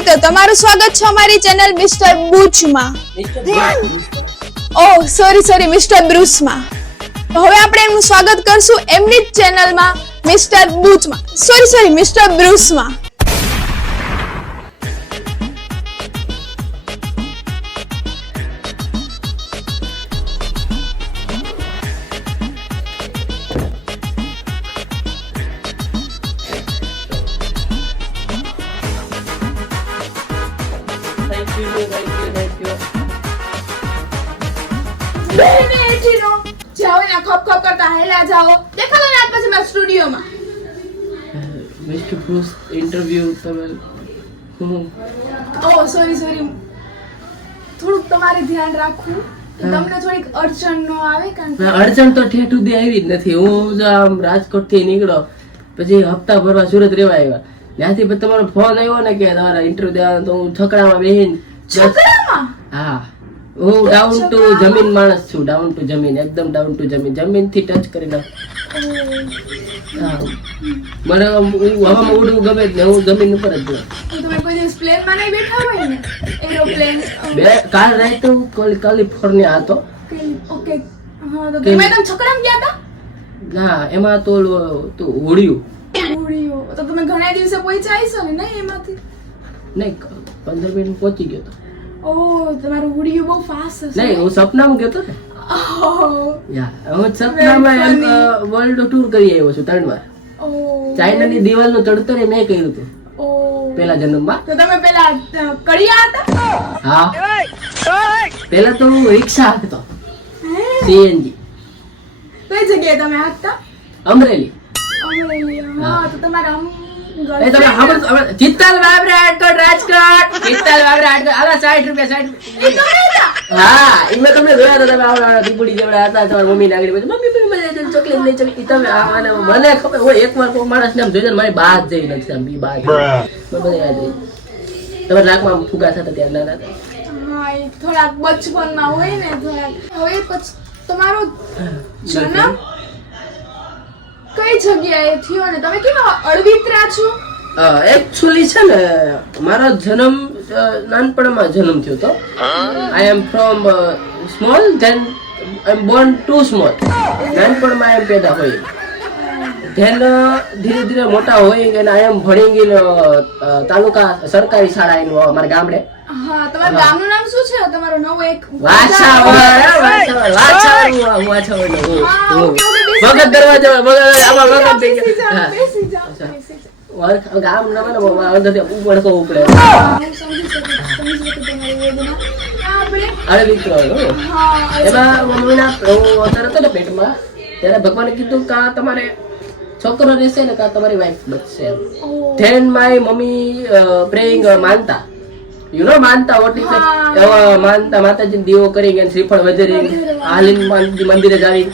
મિત્રો તમારું સ્વાગત છે અમારી ચેનલ મિસ્ટર બુચમાં. ઓહ સોરી મિસ્ટર બ્રુસમાં. તો હવે આપણે એમનું સ્વાગત કરશું એમની જ ચેનલમાં મિસ્ટર બુચમાં. સોરી મિસ્ટર બ્રુસમાં. જાઓ ને ખપ કરતા હેલા જાઓ. દેખાડો ને આજ પછી મારા સ્ટુડિયોમાં. મિસ્ટર બ્રુસ ઇન્ટરવ્યુ તમે ઓહ સોરી થોડુંક તમારે ધ્યાન રાખવું. તમને થોડીક અડચણ ન આવે કારણ કે અડચણ તો ઠેઠ સુધી આવી જ નથી. હું જો આમ રાજકોટ થી નીકળો પછી હપ્તા ભરવા સુરત રહેવા આવ્યા ત્યાંથી પછી તમારો ફોન આવ્યો ને કે તમારા ઇન્ટરવ્યુ દેવા, તો હું છકડામાં બેહીને છકડામાં હા હું ડાઉન ટુ જમીન માણસ છું. ડાઉન ટુ જમીન, એકદમ ડાઉન ટુ જમીન થી ટચ કરી નાખ. મને હવામાં ઉડવું ગમે જ ને, હું જમીન ઉપર જ છું. તમે કોઈ દિવસ પ્લેન માં નહીં બેઠા હોય ને, એરોપ્લેન? કાલ રાતે હું કેલિફોર્નિયા હતો. ઓકે હા, તો તમે છકડામાં ગયા હતા? ના, એમાં તો ઉડ્યું. તો તમે ઘણા દિવસે પહોંચ્યા હશો ને એમાંથી? નહીં, 15 મિનિટ પહોંચી ગયો તો. ઓહ, તમારું ઉડ્યું બહુ ફાસ્ટ હશે. નહીં, હું સપનામાં ગયો તો ને. ઓહ હું સપનામાં એમ વર્લ્ડ ટૂર કરી આવ્યો છું 3 વાર. ચાઇનાની દિવાલનું ચડતર મેં કર્યું હતું પેલા જન્મમાં. તો તમે પેલા કડિયા હતા? હા, પેલા તો હું રિક્ષા હાંકતો, સીએનજી. કઈ જગ્યાએ તમે હાંકતા? અમરેલી. હા, તો તમારા ચિત્તલ બાબરા રાજકોટ ચિત્તલ બાબરા આલા 60 રૂપિયા. હા, એમાં તમને જોયા હતા તમે આવડા દીપુડી જેવડા હતા. તમારી મમ્મી નાગરી પછી મમ્મી મને ચોકલેટ લઈ ચડી. તમે મને ખબર હોય એકવાર કોઈ માણસ ને આમ જોઈ મારી બાદ જેવી નથી. આમ બી બાદ મને યાદ રહી. તમારા નાકમાં ફુગા થતા ત્યાં નાના હતા. હા, એ થોડાક બચપનમાં હોય ને થોડાક. હવે પછી તમારો જન્મ કઈ જગ્યાએ થયો ને તમે કેવા અળવિતરા છો? એકચ્યુઅલી છે ને મારો જન્મ નાનપણમાં જન્મ થયો હતો. I am from small, then I am born to small. નાનપણમાં એમ પેદા હોય, ધેન ધીરે ધીરે મોટા હોય અને આઈ એમ ભણી ગઈ તાલુકા સરકારી શાળા અમારા ગામડે. હા, તમારા ગામનું નામ શું છે? તમારો નવો એક વખત દરવાજા ગામ ના વડકો ઉપડે. એમાં મમ્મીના હતો ને પેટમાં, ત્યારે ભગવાને કીધું કા તમારે છોકરો રહેશે ને કા તમારી વાઈફ બચશે. ધેન માય મમ્મી પ્રેઇંગ માનતા, યુ નો માનતા ઓટી માનતા માતાજી દીવો કરી ગયા, શ્રીફળ વજરી હાલીન મંદિરે જાવી.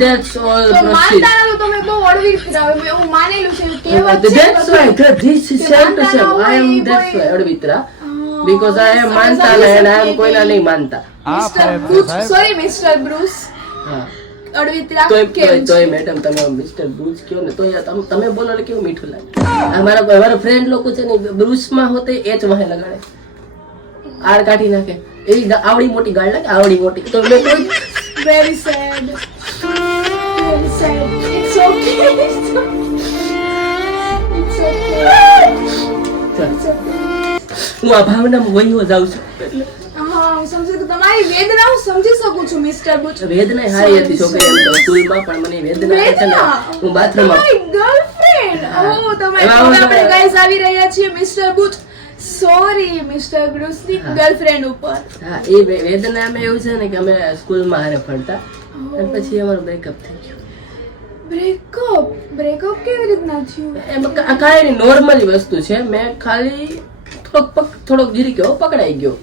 That's all process. તમે બહુ અળવિતરા હોય એવું માનેલું છે. That's why this is same to same. I am that's why અળવિતરા because I am માનતા and I am કોઈના નહીં માનતા. Sorry mister Bruce. હા, અળવિતરા તોય મેડમ તમે મિસ્ટર બ્રુસ કહો ને તો તમે બોલો ને કેવું મીઠું લાગે. અમારા ફ્રેન્ડ લોકો છે ને બ્રુસમાં હોતે એચ વાહે લગાડે, આડ કાઢી નાખે. એવી આવડી મોટી ગાળ લાગે, આવડી મોટી. તો મેં કોઈ very sad. It's okay. હું આ ભાવનામાં વહીઓ જાઉં છું. હા, હું સમજી શકું તમારી વેદના. હું સમજી શકું છું મિસ્ટર બુચ. વેદના હારી હતી છોકરી એમ તો સ્કૂલમાં, પણ મને વેદના છે ને હું બાથરૂમમાં. My girlfriend. ઓહ, તમારી આપણે ગાઈસ આવી રહ્યા છીએ મિસ્ટર બુચ. સોરી મિસ્ટર બ્રુસ ની ગર્લફ્રેન્ડ ઉપર. હા, એ વેદનામાં એવું છે ને કે અમે સ્કૂલમાં હારે ફરતા અને પછી અમારું બ્રેકઅપ થઈ ગયું. બ્રેકઅપ કેવી રીતના થયું? એમાં કાંઈ નોર્મલી વસ્તુ છે. મેં ખાલી થોડોક જીરી ગયો, પકડાઈ ગયો.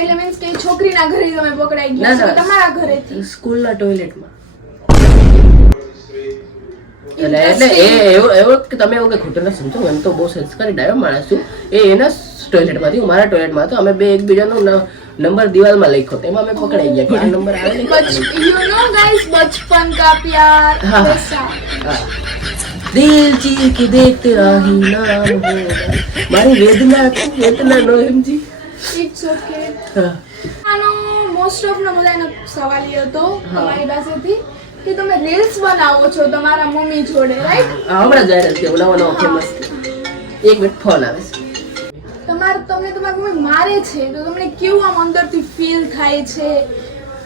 એટલે મીન્સ કે છોકરીના ઘરે તમે પકડાઈ ગયા છો? તમારા ઘરેથી? સ્કૂલના ટોયલેટમાં. એટલે એવું કે તમે એવું કે ખોટું ના સમજો, એમ તો બહુ સંસ્કારી ડાયો માણસ છું. એના ટોયલેટમાંથી હું મારા ટોયલેટમાં હતો. અમે બે એકબીજાનો નંબર દિવાલમાં લખ્યો, તેમાં અમે પકડાઈ ગયા કે આ નંબર આવે ને. યુ નો ગાઈસ, બચપન કા પ્યાર. દિલ ચીર કે દેખતે રહી નામ હોગા. મારી વેદના નો સમજી. It's okay. હા. આનો મોસ્ટ ઓફ નો બધાનો સવાલ એ હતો તમારી પાસેથી કે તમે રીલ્સ બનાવો છો તમારા મમ્મી જોડે, રાઈટ? હમણાં જાહેરાત કે નવો ફેમસ. એક મિનિટ ફોન આવે છે. તમને તમારી મમ્મી મારે છે તો તમને કેવું આમ અંદરથી ફીલ થાય છે?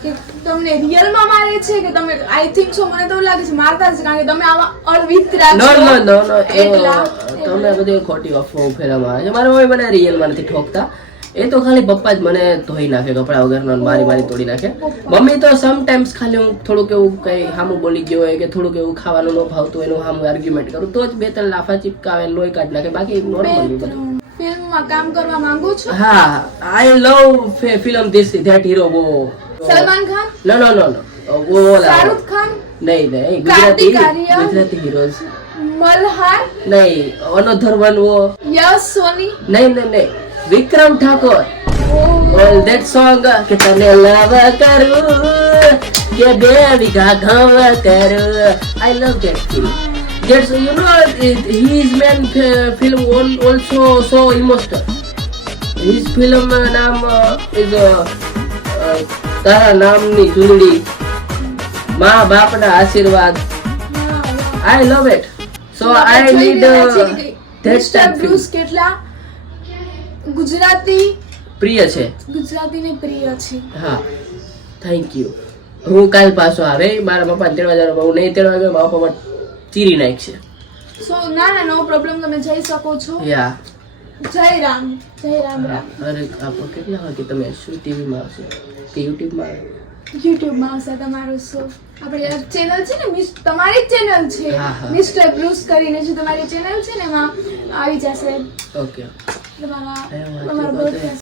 કે તમને રિયલમાં મારે છે કે તમે આઈ થિંક સો મને તો એવું લાગે છે મારતા જ, કારણ કે તમે આવા અળવિતરા છો. નો એટલા તમે બધી ખોટી અફવાઓ ફેલાવવામાં આવે છે. મારા મમ્મી મને રિયલમાં નથી ઠોકતા. એ તો ખાલી પપ્પા જ મને ધોઈ નાખે કપડા વગરનો, મારી તોડી નાખે. મમ્મી તો સમટાઈમ્સ ખાલી હું થોડુંક એવું કઈ હામું બોલી ગયો હોય કે થોડુંક એવું ખાવાનું ન ભાવતું એનું હામું આર્ગ્યુમેન્ટ કરું તો જ 2-3 લાફા ચીપકાવે, લોહી કાઢ નાખે. બાકી નોર્મલી બધું. ફિલ્મમાં કામ કરવા માંગુ છો? હા, આઈ લવ ફિલ્મ ધીસ ધેટ હીરો. વો સલમાન ખાન? નો વો શાહરુખ ખાન? નહીં કાર્તિક આર્યન? ગુજરાતી હીરોઝ. મલ્હાર? નહીં. અનધર વન વો. યશ સોની? નહીં. વિક્રમ ઠાકોર. Well, that song કે તને લવ કરું કે 2 વીઘા ઘઉં કરું. I love that film. That's his main film also so emotional. His film નામ is તારા નામની ચૂંદડી, મા બાપના આશીર્વાદ. I love it. So I need that mister type film. Bruce કેટલા ગુજરાતીને પ્રિય છે. પ્રિય છે. હા, થેન્ક યુ. હું કાલ પાછો આવે. મારા પપ્પા તેડવા જવાનો, હું નહીં તેડવા ગયો મારા પપ્પા ચીરી નાખશે. સો ના નો પ્રોબ્લેમ, તમે જઈ શકો છો. યા જય રામ. અરે આપો કેટલા વાગે તમે શું ટીવીમાં આવશે કે યુટ્યુબમાં? યુટ્યુબમાં આવશે તમારું શો. આપણે ચેનલ છે ને, તમારી જ ચેનલ છે, હા. મિસ્ટર બ્રુસ કરીને છે તમારી ચેનલ છે ને, એમાં આવી જશે. ઓકે. તમારા